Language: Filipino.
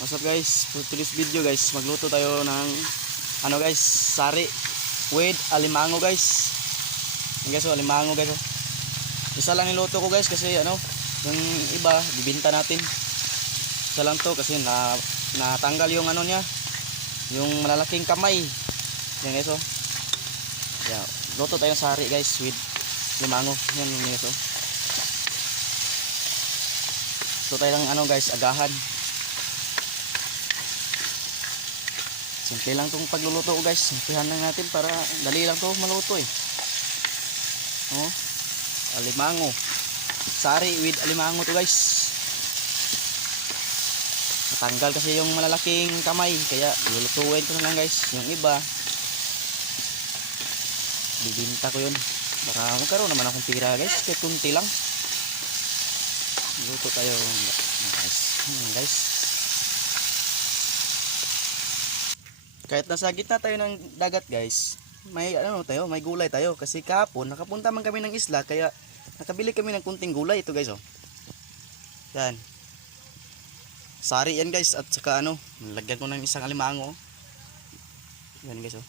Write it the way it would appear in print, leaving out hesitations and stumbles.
What's up guys, for today's video guys, magluto tayo ng ano guys, sari with alimango guys. Yung guys, alimango guys. Isa lang niluto ko guys kasi ano, yung iba bibenta natin. Isa lang to kasi natanggal yung ano niya, yung malalaking kamay. Yan guys oh. Yeah, luto tayong sari guys with limango. Yan yung guys oh. Luto tayo ng ano guys, agahan. Simple lang itong pagluluto ko guys. Simplihan lang natin para dali lang to maluto eh. Oh, alimango. Sari with alimango to guys. Natanggal kasi yung malalaking kamay. Kaya lulutuin ko na lang guys. Yung iba, bibinta ko yun. Para magkaroon naman akong pira guys. Kahit kunti lang. Luto tayo guys. Guys. Kahit nasa gitna tayo ng dagat guys, may ano tayo, may gulay tayo kasi kahapon nakapunta man kami ng isla kaya nakabili kami ng kunting gulay ito guys oh. Yan. Sari yan guys at saka ano, nilagyan ko ng isang alimango. Yan guys oh.